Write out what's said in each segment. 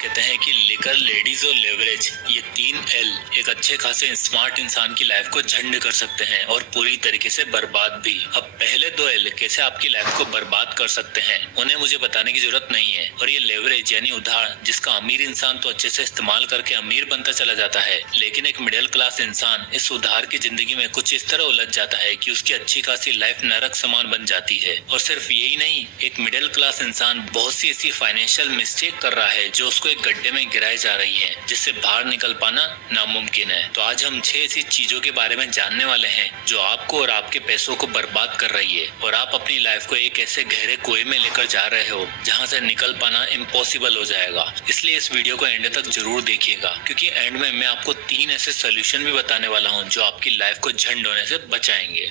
कहते हैं कि लिकर, लेडीज और लेवरेज, ये 3 L एक अच्छे खासे स्मार्ट इंसान की लाइफ को झंड कर सकते हैं और पूरी तरीके से बर्बाद भी। अब पहले 2 L कैसे आपकी लाइफ को बर्बाद कर सकते हैं, उन्हें मुझे बताने की जरूरत नहीं है। और ये लेवरेज यानी उधार, जिसका अमीर इंसान तो अच्छे से इस्तेमाल करके अमीर बनता चला जाता है, लेकिन एक मिडिल क्लास इंसान इस उधार की जिंदगी में कुछ इस तरह उलझ जाता है कि उसकी अच्छी खासी लाइफ नरक समान बन जाती है। और सिर्फ यही नहीं, एक मिडिल क्लास इंसान बहुत सी ऐसी फाइनेंशियल मिस्टेक कर रहा है जो उसको एक गड्ढे में गिराई जा रही है, जिससे बाहर निकल पाना नामुमकिन है। तो आज हम 6 ऐसी चीजों के बारे में जानने वाले हैं जो आपको और आपके पैसों को बर्बाद कर रही है और आप अपनी लाइफ को एक ऐसे गहरे कुएं में लेकर जा रहे हो जहां से निकल पाना इम्पॉसिबल हो जाएगा। इसलिए इस वीडियो को एंड तक जरूर देखिएगा, क्योंकि एंड में मैं आपको 3 ऐसे सोल्यूशन भी बताने वाला हूँ जो आपकी लाइफ को झंड होने से बचाएंगे।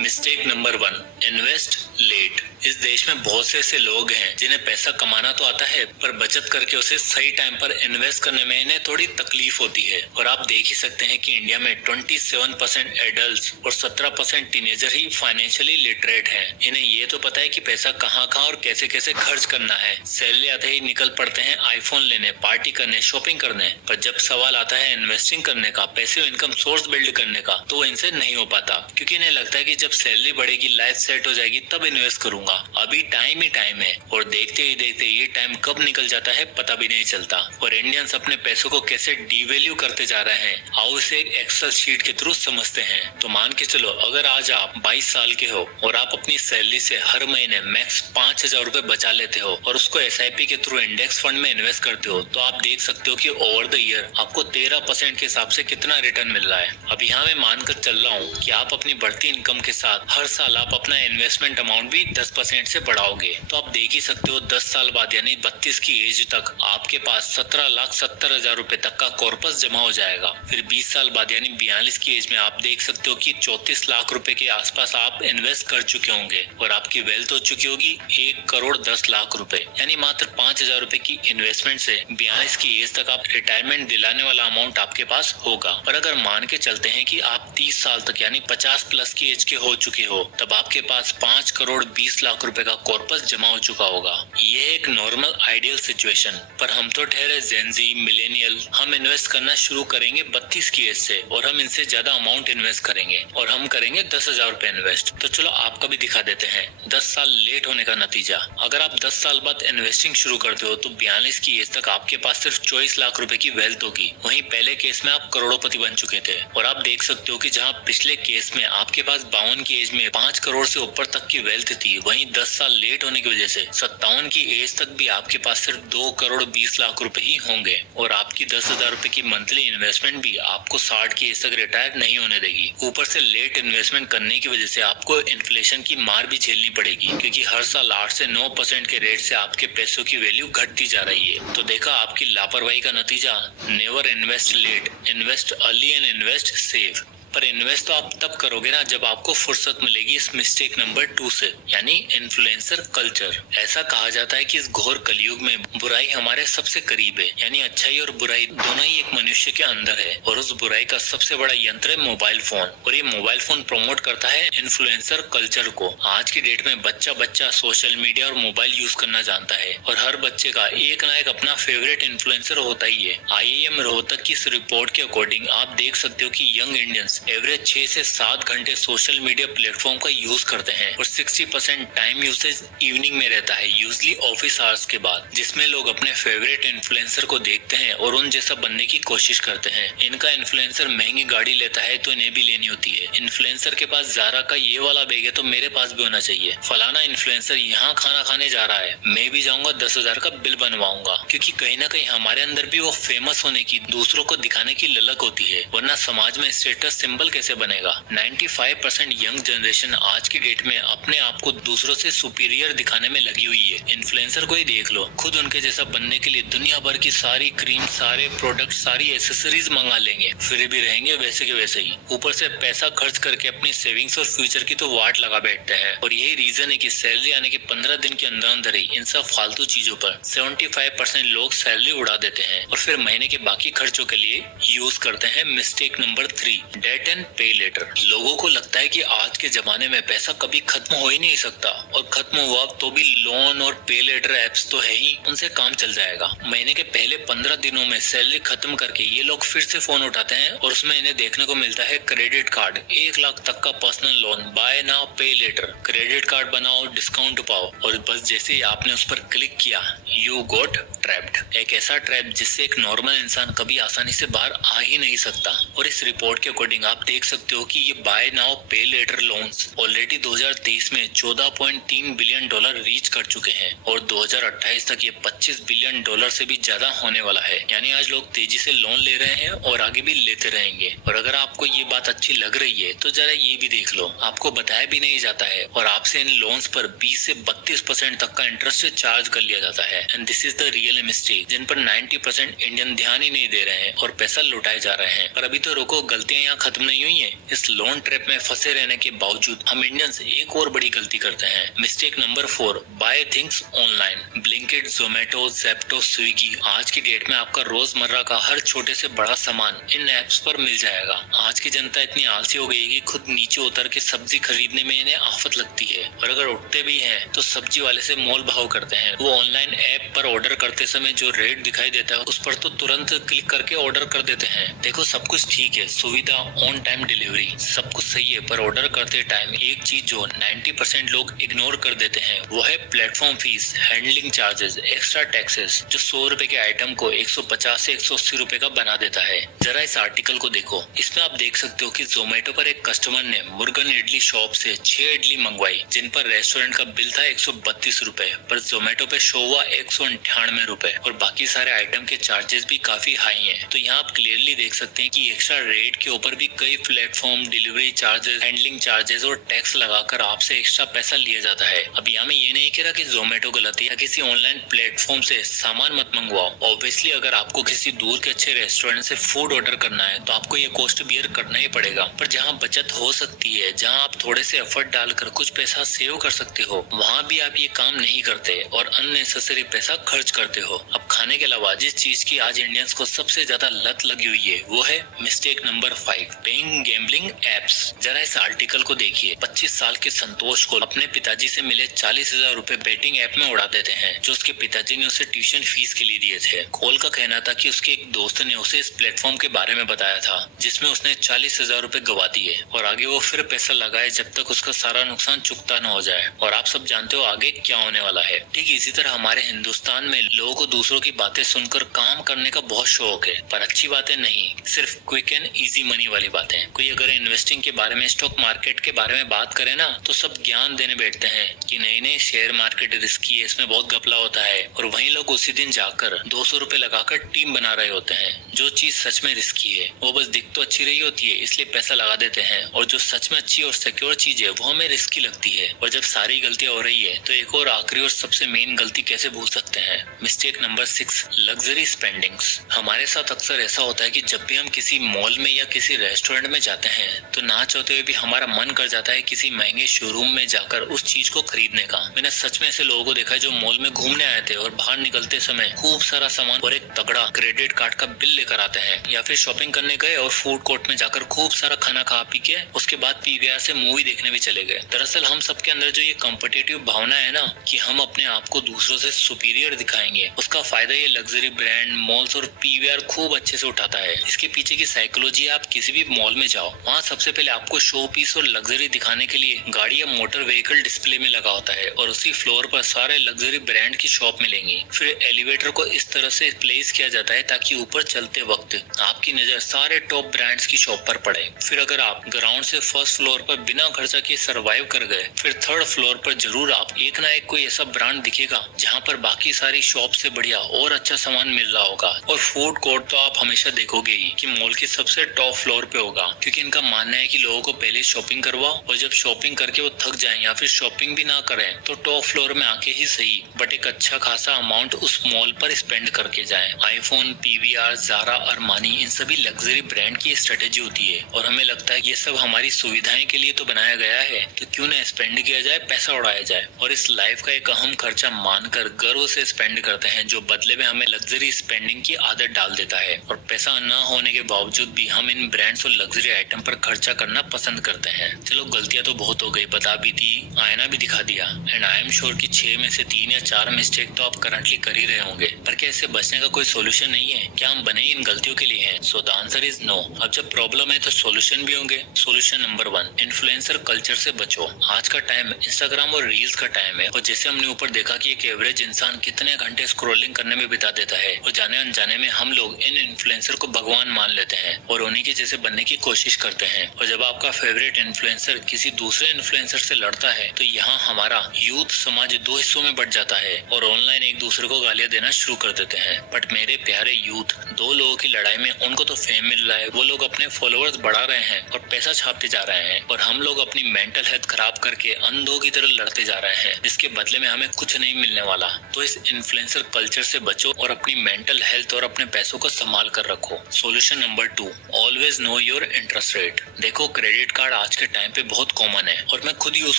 Mistake number 1, invest late. इस देश में बहुत से ऐसे लोग हैं जिन्हें पैसा कमाना तो आता है, पर बचत करके उसे सही टाइम पर इन्वेस्ट करने में इन्हें थोड़ी तकलीफ होती है। और आप देख ही सकते हैं कि इंडिया में 27% एडल्ट्स और 17% टीनेजर ही फाइनेंशियली लिटरेट हैं। इन्हें ये तो पता है कि पैसा कहाँ और कैसे कैसे खर्च करना है। सैलरी आते ही निकल पड़ते हैं आईफोन लेने, पार्टी करने, शॉपिंग करने। पर जब सवाल आता है इन्वेस्टिंग करने का, पैसिव इनकम सोर्स बिल्ड करने का, तो इनसे नहीं हो पाता, क्योंकि इन्हें लगता है कि जब सैलरी बढ़ेगी, लाइफ सेट हो जाएगी, तब इन्वेस्ट करूंगा। अभी टाइम ही टाइम है। और देखते ही देखते ये टाइम कब निकल जाता है पता भी नहीं चलता। और इंडियंस अपने पैसों को कैसे डीवैल्यू करते जा रहे हैं, आओ इसे एक एक्सेल शीट के थ्रू समझते हैं। तो मान के चलो, अगर आज आप 22 साल के हो और आप अपनी सैलरी से हर महीने मैक्स 5,000 रुपए बचा लेते हो और उसको SIP के थ्रू इंडेक्स फंड में इन्वेस्ट करते हो, तो आप देख सकते हो कि ओवर द ईयर आपको 13% के हिसाब से कितना रिटर्न मिल रहा है। अब यहाँ मैं मानकर चल रहा हूँ कि आप अपनी बढ़ती इनकम के साथ हर साल आप अपना इन्वेस्टमेंट अमाउंट भी 10% से बढ़ाओगे, तो आप देख ही सकते हो 10 साल बाद यानी 32 की एज तक आपके पास 17,70,000 रुपए तक का कॉर्पस जमा हो जाएगा। फिर 20 साल बाद यानी 42 की एज में आप देख सकते हो कि 34 लाख रुपए के आसपास आप इन्वेस्ट कर चुके होंगे और आपकी वेल्थ हो चुकी होगी 1,10,00,000 रुपए। यानी मात्र 5,000 रुपए की इन्वेस्टमेंट से 42 की एज तक आप रिटायरमेंट दिलाने वाला अमाउंट आपके पास होगा। और अगर मान के चलते हैं कि आप 30 साल तक यानी 50 प्लस की एज के हो चुके हो, तब आपके पास 5,20,00,000 रुपए का कॉर्पस जमा हो चुका होगा। ये एक नॉर्मल आइडियल सिचुएशन। पर हम तो ठहरे जेनजी, मिलेनियल। हम इन्वेस्ट करना शुरू करेंगे 32 की एज से और हम इनसे ज्यादा अमाउंट इन्वेस्ट करेंगे और हम करेंगे 10,000 रुपए इन्वेस्ट। तो चलो आपका भी दिखा देते हैं 10 साल लेट होने का नतीजा। अगर आप 10 साल बाद इन्वेस्टिंग शुरू करते हो तो 42 की एज तक आपके पास सिर्फ 24 लाख रुपए की वेल्थ होगी। वहीं पहले केस में आप करोड़पति बन चुके थे। और आप देख सकते हो कि जहाँ पिछले केस में आपके पास 52 की एज में 5 करोड़ से ऊपर तक की वेल्थ थी, वहीं 10 साल लेट होने की वजह से 57 की एज तक भी आपके पास सिर्फ 2,20,00,000 रुपए ही होंगे। और आपकी 10,000 रुपए की मंथली इन्वेस्टमेंट भी आपको 60 की एज तक रिटायर नहीं होने देगी। ऊपर से लेट इन्वेस्टमेंट करने की वजह से आपको इन्फ्लेशन की मार भी झेलनी पड़ेगी, क्योंकि हर साल 8 से 9% के रेट से आपके पैसों की वैल्यू घटती जा रही है। तो देखा आपकी लापरवाही का नतीजा। Never invest late, invest early and invest save. पर इन्वेस्ट तो आप तब करोगे ना जब आपको फुर्सत मिलेगी इस मिस्टेक नंबर 2 से, यानी इन्फ्लुएंसर कल्चर। ऐसा कहा जाता है कि इस घोर कलयुग में बुराई हमारे सबसे करीब है, यानी अच्छाई और बुराई दोनों ही एक मनुष्य के अंदर है। और उस बुराई का सबसे बड़ा यंत्र है मोबाइल फोन। और ये मोबाइल फोन प्रमोट करता है इन्फ्लुएंसर कल्चर को। आज की डेट में बच्चा सोशल मीडिया और मोबाइल यूज करना जानता है और हर बच्चे का एक ना एक अपना फेवरेट इन्फ्लुएंसर होता ही है। IIM रोहतक की इस रिपोर्ट के अकॉर्डिंग आप देख सकते हो कि यंग इंडियंस एवरेज 6 से 7 घंटे सोशल मीडिया प्लेटफॉर्म का यूज करते हैं और 60% टाइम यूसेज इवनिंग में रहता है, यूजली ऑफिस आवर्स के बाद, जिसमें लोग अपने फेवरेट इन्फ्लुएंसर को देखते हैं और उन जैसा बनने की कोशिश करते हैं। इनका इन्फ्लुएंसर महंगी गाड़ी लेता है तो इन्हें भी लेनी होती है। इन्फ्लुएंसर के पास ज़ारा का ये वाला बैग है तो मेरे पास भी होना चाहिए। फलाना इन्फ्लुएंसर यहाँ खाना खाने जा रहा है, मैं भी जाऊंगा 10,000 का बिल बनवाऊंगा। क्योंकि कहीं ना कहीं हमारे अंदर भी वो फेमस होने की, दूसरों को दिखाने की ललक होती है, वरना समाज में स्टेटस सिंबल कैसे बनेगा। 95% यंग जनरेशन आज की डेट में अपने आप को दूसरों से सुपीरियर दिखाने में लगी हुई है। इन्फ्लुएंसर को ही देख लो, खुद उनके जैसा बनने के लिए दुनिया भर की सारी क्रीम, सारे प्रोडक्ट, सारी एसेसरीज मंगा लेंगे, फिर भी रहेंगे वैसे के वैसे ही। ऊपर से पैसा खर्च करके अपनी सेविंग्स और फ्यूचर की तो वाट लगा बैठते हैं। और यही रीजन है कि सैलरी आने के 15 दिन के अंदर अंदर ही इन सब फालतू चीजों पर 75% लोग सैलरी उड़ा देते हैं और फिर महीने के बाकी खर्चों के लिए यूज करते हैं mistake number 3, debt get and pay later. लोगों को लगता है कि आज के जमाने में पैसा कभी खत्म हो ही नहीं सकता, और खत्म हुआ तो भी लोन और पे लेटर एप्स तो है ही, उनसे काम चल जाएगा। महीने के पहले 15 दिनों में सैलरी खत्म करके ये लोग फिर से फोन उठाते हैं और उसमें इन्हें देखने को मिलता है क्रेडिट कार्ड, 1 लाख तक का पर्सनल लोन, बाय नाउ पे लेटर, क्रेडिट कार्ड बनाओ, डिस्काउंट पाओ। और बस जैसे ही आपने उस पर क्लिक किया, यू गॉट ट्रैप्ड। एक ऐसा ट्रैप जिससे एक नॉर्मल इंसान कभी आसानी से बाहर आ ही नहीं सकता। और इस रिपोर्ट के अकॉर्डिंग आप देख सकते हो कि ये बाय नाउ पे लेटर लोन्स ऑलरेडी 2023 में $14.3 बिलियन रीच कर चुके हैं, और 2028 तक ये $25 बिलियन से भी ज्यादा होने वाला है। यानी आज लोग तेजी से लोन ले रहे हैं और आगे भी लेते रहेंगे। और अगर आपको ये बात अच्छी लग रही है तो जरा ये भी देख लो, आपको बताया भी नहीं जाता है और आपसे इन लोन्स पर 20 से 32% तक का इंटरेस्ट चार्ज कर लिया जाता है। And this is the real mistake, जिन पर 90% इंडियन ध्यान ही नहीं दे रहे हैं और पैसा लुटाए जा रहे हैं। पर अभी तो रोको, गलतियां यहाँ खत्म नहीं हुई है। इस लोन ट्रैप में फंसे रहने के बावजूद हम इंडियंस एक और बड़ी गलती करते हैं। Mistake number 4, buy things online. Blinkit, Zomato, Zepto, Swiggy, आज की डेट में आपका रोजमर्रा का हर छोटे से बड़ा सामान इन एप्स पर मिल जाएगा। आज की जनता इतनी आलसी हो गई है कि खुद नीचे उतर के सब्जी खरीदने में इन्हें आफत लगती है, और अगर उठते भी हैं तो सब्जी वाले से मोल भाव करते हैं। वो ऑनलाइन ऐप पर ऑर्डर करते समय जो रेट दिखाई देता है उस पर तो तुरंत क्लिक करके ऑर्डर कर देते हैं। देखो, सब कुछ ठीक है, सुविधा, ऑन टाइम डिलीवरी, सब कुछ सही है, पर ऑर्डर करते टाइम एक चीज जो 90% लोग इग्नोर कर देते हैं वो है platform fees, handling charges, extra taxes, जो 100 रुपए के आइटम को 150 से 180 रुपए का बना देता है। जरा इस आर्टिकल को देखो, इसमें आप देख सकते हो कि जोमेटो पर एक कस्टमर ने मुर्गन इडली शॉप से 6 इडली मंगवाई, जिन पर रेस्टोरेंट का बिल था 132 रुपए, पर जोमेटो पे शो हुआ 198 रुपए, और बाकी सारे आइटम के चार्जेस भी काफी हाई हैं। तो यहाँ आप क्लियरली देख सकते हैं कि एक्स्ट्रा रेट के ऊपर भी कई platform, delivery charges, handling charges और टैक्स लगाकर आपसे एक्स्ट्रा पैसा लिया जाता है। अब यहाँ मैं ये नहीं कह रहा कि जोमेटो गलत है या किसी ऑनलाइन प्लेटफॉर्म से सामान मत मंगवाओ। ऑब्वियसली अगर आपको किसी दूर के अच्छे रेस्टोरेंट से फूड ऑर्डर करना है तो आपको ये कॉस्ट बियर करना ही पड़ेगा, पर जहाँ बचत हो सकती है, जहाँ आप थोड़े से एफर्ट डालकर कुछ पैसा सेव कर सकते हो, वहाँ भी आप ये काम नहीं करते और अननेसेसरी पैसा खर्च करते हो। अब खाने के अलावा जिस चीज की आज इंडियंस को सबसे ज्यादा लत लगी हुई है वो है mistake number 5, paying gambling apps. जरा इस आर्टिकल को देखिए। 25 साल के संतोष को अपने पिताजी से मिले 40,000 रुपए बेटिंग ऐप में उड़ा देते हैं, जो उसके पिताजी ने उसे ट्यूशन फीस के लिए दिए थे। कॉल का कहना था कि उसके एक दोस्त ने उसे इस प्लेटफॉर्म के बारे में बताया था, जिसमें उसने 40,000 रुपए गवा दिए, और आगे वो फिर पैसा लगाए जब तक उसका सारा नुकसान चुकता न हो जाए। और आप सब जानते हो आगे क्या होने वाला है। ठीक इसी तरह हमारे हिंदुस्तान में लोगों को दूसरों की बातें सुनकर काम करने का बहुत शौक है, पर अच्छी बातें नहीं, सिर्फ क्विक एंड इजी मनी वाली बातें। कोई अगर इन्वेस्टिंग के बारे में, स्टॉक मार्केट के बारे में बात करे ना, तो सब ज्ञान देने बैठते हैं कि नहीं नहीं, शेयर मार्केट रिस्की है, इसमें बहुत घपला होता है, और वहीं लोग उसी दिन जाकर 200 रुपए लगाकर टीम बना रहे होते हैं। जो चीज सच में रिस्की है वो बस दिख तो अच्छी रही होती है, इसलिए पैसा लगा देते हैं, और जो सच में अच्छी और सिक्योर चीज है वो हमें रिस्की लगती है। और जब सारी गलतियां हो रही है तो एक और आखिरी और सबसे मेन गलती कैसे भूल सकते हैं, मिस्टेक नंबर 6, लग्जरी स्पेंडिंग्स। हमारे साथ अक्सर ऐसा होता है कि जब भी हम किसी मॉल में या किसी रेस्टोरेंट में जाते हैं तो ना चाहते हुए भी हमारा मन कर जाता है किसी महंगे शोरूम में जाकर उस चीज को खरीदने का। मैंने सच में ऐसे लोगों को देखा है जो मॉल में घूमने आए थे और बाहर निकलते समय खूब सारा सामान और एक तगड़ा क्रेडिट कार्ड का बिल लेकर आते हैं, या फिर शॉपिंग करने गए और फूड कोर्ट में जाकर खूब सारा खाना खा पी के उसके बाद पीवीआर से मूवी देखने भी चले गए। दरअसल हम सबके अंदर जो ये कॉम्पिटिटिव भावना है ना कि हम अपने आप को दूसरों से सुपीरियर दिखाएंगे, उसका फायदा ये लग्जरी ब्रांड, मॉल्स और पीवीआर खूब अच्छे से उठाता है। इसके पीछे की साइकोलॉजी, आप किसी भी मॉल में जाओ, वहाँ सबसे पहले आपको शो पीस और लग्जरी दिखाने के लिए गाड़ी या मोटर व्हीकल डिस्प्ले में लगा होता है, और उसी फ्लोर पर सारे लग्जरी ब्रांड की शॉप मिलेंगी। फिर एलिवेटर को इस तरह से प्लेस किया जाता है ताकि ऊपर चलते वक्त आपकी नजर सारे टॉप ब्रांड्स की शॉप पर पड़े। फिर अगर आप ग्राउंड से फर्स्ट फ्लोर पर बिना खर्चा किए सर्वाइव कर गए, फिर थर्ड फ्लोर पर जरूर आप एक ना एक कोई ऐसा ब्रांड दिखेगा जहाँ पर बाकी सारी शॉप से बढ़िया और अच्छा सामान मिल रहा होगा। और फूड कोर्ट तो आप हमेशा देखोगे ही कि मॉल के सबसे टॉप फ्लोर पे होगा, क्योंकि इनका मानना है कि लोगों को पहले शॉपिंग करवाओ, और जब शॉपिंग करके वो थक जाएं या फिर शॉपिंग भी ना करें तो टॉप फ्लोर में आके ही सही बट एक अच्छा खासा अमाउंट उस मॉल पर स्पेंड करके जाएं। आईफोन, पीवीआर, ज़ारा, अरमानी, इन सभी लग्जरी ब्रांड की स्ट्रेटेजी होती है, और हमें लगता है ये सब हमारी सुविधाएं के लिए तो बनाया गया है, तो क्यों ना स्पेंड किया जाए, पैसा उड़ाया जाए। और इस लाइफ का एक अहम खर्चा मानकर गर्व से स्पेंड करते हैं, जो बदले में हमें लग्जरी स्पेंडिंग की आदत डाल देता है। और पैसा न होने के बावजूद भी हम इन ब्रांड्स और और लग्जरी आइटम पर खर्चा करना पसंद करते हैं। चलो गलतियां तो बहुत हो गई, बता भी दी, आईना भी दिखा दिया, एंड आई एम श्योर कि 6 में से 3 या 4 मिस्टेक तो आप करंटली कर ही रहे होंगे। पर क्या इससे बचने का कोई सोल्यूशन नहीं है? क्या हम बने इन गलतियों के लिए हैं? So the answer is no. अब जब प्रॉब्लम है तो सोल्यूशन भी होंगे। सोल्यूशन नंबर 1, इन्फ्लुएंसर कल्चर से बचो। आज का टाइम इंस्टाग्राम और रील्स का टाइम है, और जैसे हमने ऊपर देखा कि एक एवरेज इंसान कितने घंटे स्क्रॉलिंग करने में बिता देता है, और जाने अनजाने में हम लोग इन इन्फ्लुएंसर को भगवान मान लेते हैं और उन्हीं के जैसे बनने की कोशिश करते हैं। और जब आपका फेवरेट इन्फ्लुएंसर किसी दूसरे इन्फ्लुएंसर से लड़ता है तो यहाँ हमारा यूथ समाज 2 हिस्सों में बट जाता है और ऑनलाइन एक दूसरे को गालियां देना शुरू कर देते हैं। बट मेरे प्यारे यूथ, 2 लोगों की लड़ाई में उनको तो फेम मिल रहा है, वो लोग अपने फॉलोअर्स बढ़ा रहे हैं और पैसा छापते जा रहे हैं, और हम लोग अपनी मेंटल हेल्थ खराब करके अंधों की तरह लड़ते जा रहे हैं, जिसके बदले में हमें कुछ नहीं मिलने वाला। तो इस इन्फ्लुएंसर कल्चर से बचो और अपनी मेंटल हेल्थ और अपने पैसों को संभाल कर रखो। Solution number 2, always know your interest rate. देखो, क्रेडिट कार्ड आज के टाइम पे बहुत कॉमन है और मैं खुद यूज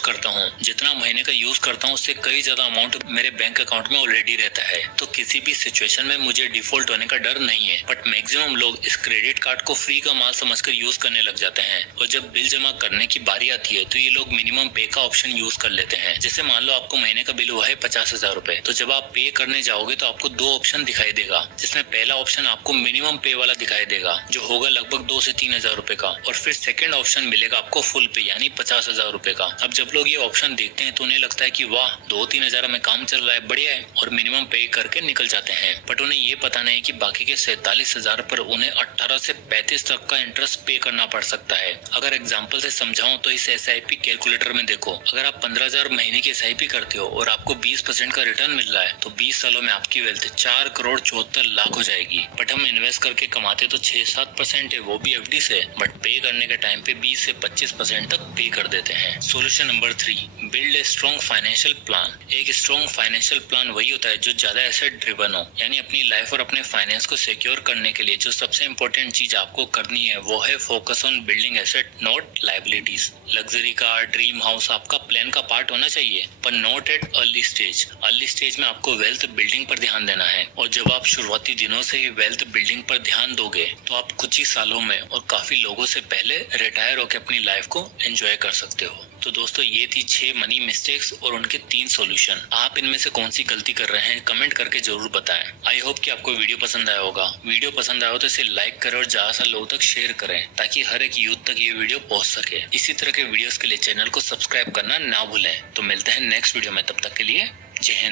करता हूँ। जितना महीने का यूज करता हूँ उससे कई ज्यादा अमाउंट मेरे बैंक अकाउंट में ऑलरेडी रहता है, तो किसी भी सिचुएशन में मुझे डिफॉल्ट होने का डर नहीं है। बट मैक्सिमम लोग इस क्रेडिट कार्ड को फ्री का माल समझकर यूज करने लग जाते हैं, और जब बिल जमा करने की बारी आती है तो ये लोग मिनिमम पे का ऑप्शन यूज कर लेते हैं। जैसे मान लो आपको महीने का बिल हुआ है 50,000 रुपए, तो जब आप पे करने जाओगे तो आपको 2 ऑप्शन दिखाई देगा, जिसमें पहला ऑप्शन आपको मिनिमम पे वाला दिखाई देगा जो होगा लगभग 2 से 3,000 रुपए का, और फिर सेकंड ऑप्शन मिलेगा आपको फुल पे यानी 50,000 रुपए का। अब जब लोग ये ऑप्शन देखते हैं तो उन्हें लगता है कि वाह, 2-3 हजार में काम चल रहा है, बढ़िया है, और मिनिमम पे करके निकल जाते हैं। बट उन्हें ये पता नहीं कि बाकी के 47,000 पर उन्हें 18 से 35 तक का इंटरेस्ट पे करना पड़ सकता है। अगर एग्जाम्पल से समझाऊं तो इस SIP कैलकुलेटर में देखो, अगर आप 15,000 महीने की SIP करते हो और आपको 20% का रिटर्न मिल रहा है तो 20 सालों में आपकी वेल्थ 4,74,00,000 हो जाएगी। बट हम इन्वेस्ट करके कमाते तो 6-7% है, वो भी FD से, बट पे करने के टाइम पे 20 से 25% तक पे कर देते हैं। Solution number 3, build a strong financial plan. एक स्ट्रॉन्ग फाइनेंशियल प्लान वही होता है जो ज्यादा एसेट ड्रिवन हो, यानी अपनी लाइफ और अपने फाइनेंस को सिक्योर करने के लिए जो सबसे इंपॉर्टेंट चीज आपको करनी है वो है focus on building asset not liabilities. Luxury car, dream house आपका प्लान का पार्ट होना चाहिए, पर not at early stage. Early stage में आपको वेल्थ बिल्डिंग पर ध्यान देना है, और जब आप शुरुआती दिनों से ही वेल्थ बिल्डिंग पर ध्यान दोगे तो आप कुछ ही सालों में और काफी लोगों से पहले रिटायर होकर अपनी लाइफ को एंजॉय कर सकते हो। तो दोस्तों, ये थी 6 मनी मिस्टेक्स और उनके 3 सॉल्यूशन। आप इनमें से कौन सी गलती कर रहे हैं कमेंट करके जरूर बताएं। आई होप कि आपको वीडियो पसंद आया होगा। वीडियो पसंद आया हो तो इसे लाइक करें और ज्यादा से लोगों तक शेयर करें, ताकि हर एक यूथ तक ये वीडियो पहुंच सके। इसी तरह के वीडियोस के लिए चैनल को सब्सक्राइब करना ना भूलें। तो मिलते हैं नेक्स्ट वीडियो में, तब तक के लिए जय हिंद।